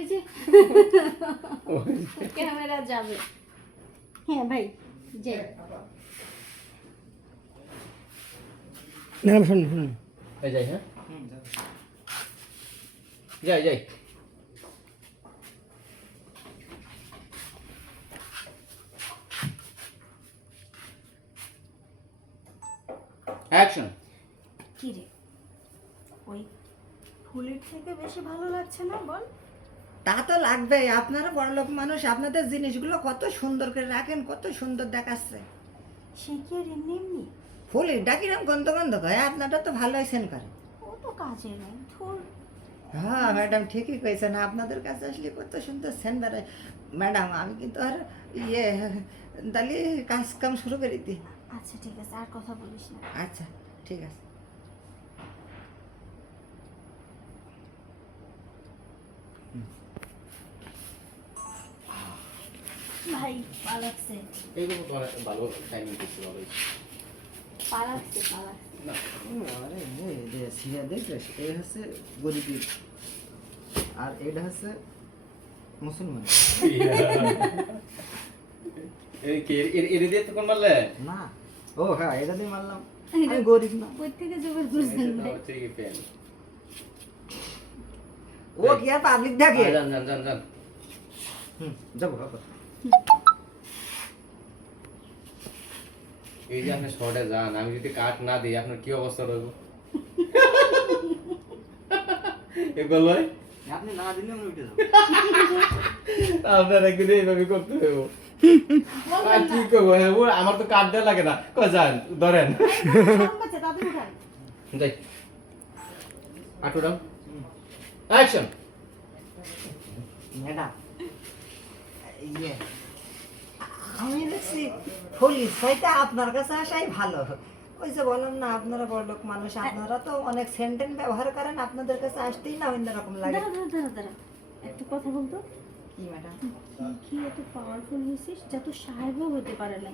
ওই যে ক্যামেরা যাবে। হ্যাঁ ভাই যে না শুনুন শুনুন এই যাই। হ্যাঁ যাই যাই। অ্যাকশন। কি রে ওই ফুলের থেকে বেশি ভালো লাগছে না বল? তা তো লাগবে, আপনারা বড়লোক মানুষ, আপনাদের জিনিসগুলো কত সুন্দর করে রাখেন, কত সুন্দর দেখাচ্ছে। সে কি আর এমনি এমনি? ফুলটা কিরম গন্ধ গন্ধ করে, আপনারা তো ভালোই সেন করেন। ও তো কাজে নয় ধর। হ্যাঁ ম্যাডাম ঠিকই কইছেন, আপনাদের কাছে আসলে কত সুন্দর সেন বেড়ায়। ম্যাডাম আমি কিন্তু আর ইয়ে তাহলে কাজ কাম শুরু করে দিই। আচ্ছা ঠিক আছে, আর কথা বলিস না। আচ্ছা ঠিক আছে। ভাই পালাচ্ছে এইগুলো তোমার ভালো টাইমিং করতে ভালো। পালাচ্ছে পালাচ্ছে। না আরে এই যে সিয়া দেখছিস, এই হচ্ছে গরিবের আর এটা হচ্ছে মুসলমান। এই কি এর দিয়ে তো কোন মারলে? না ও হ্যাঁ এটা দিয়ে মারলাম, আমি গরিব না। কই থেকে জোগাড় করছেন ভাই? ঠিক পেন। ও কি আর পাবলিক দেখে? জান জান জান জান। যাবো বাবা। এই যে আপনি শর্টে যান, আমি যদি কাট না দিই আপনার কি অবস্থা রইব? এগুলো আপনি না দিলে আমি উঠে যাবো। আপনার একদিন এইভাবে করতে হবে। আর কি করবো, আমার তো কাট দেওয়া লাগে না। কই যান ধরেন। আচ্ছা দাদু উঠান। যাই আটু দাও। অ্যাকশন। ম্যাডাম ইয়ে আমি দেখছি পুলিশ হয়তো আপনার কাছে আসাই ভালো। ওই যে বললাম না, আপনারা বড়লোক মানুষ, আপনারা তো অনেক সেন্টেন্স ব্যবহার করেন, আপনাদের কাছে আসতেই না অন্যরকম লাগে। দাঁড়া দাঁড়া দাঁড়া দাঁড়া, একটা কথা বলতো। কি ম্যাডাম? কি এত পাওয়ারফুল হয়েছিস যা তো সাহেবও হতে পারে না।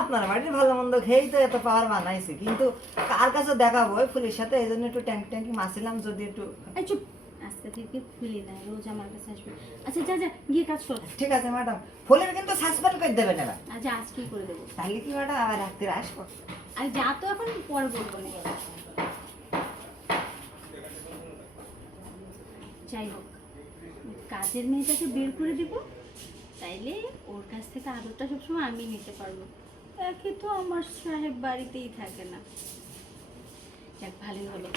আপনার বাড়ির ভালো মন্দ খেয়েই তো এত পাওয়ার বানাইছি, কিন্তু কার কাছে দেখাবো ওই ফুলের সাথে, এই জন্য একটু ট্যাঙ্কি মাছিলাম যদি একটু। এই চুপ, আজকে থেকে ফুলি না, রোজ আমার কাছে আসবে। আচ্ছা যা যা গিয়ে কাজ কর। ঠিক আছে ম্যাডাম, ফুলের কিন্তু সাসপেন্ড করে দেবেন এবার। আচ্ছা আজকেই করে দেবো। তাহলে কি ম্যাডাম আবার রাত্রে আসবো? আর যা তো এখন পরে বলবো না। যাই হোক, কাজের মেয়েটাকে বের করে দিব, তাইলে ওর কাছ থেকে আদরটা সবসময় আমি নিতে পারবো। একে তো আমার সাহেব বাড়িতেই থাকে না। যাক ভালোই হলো।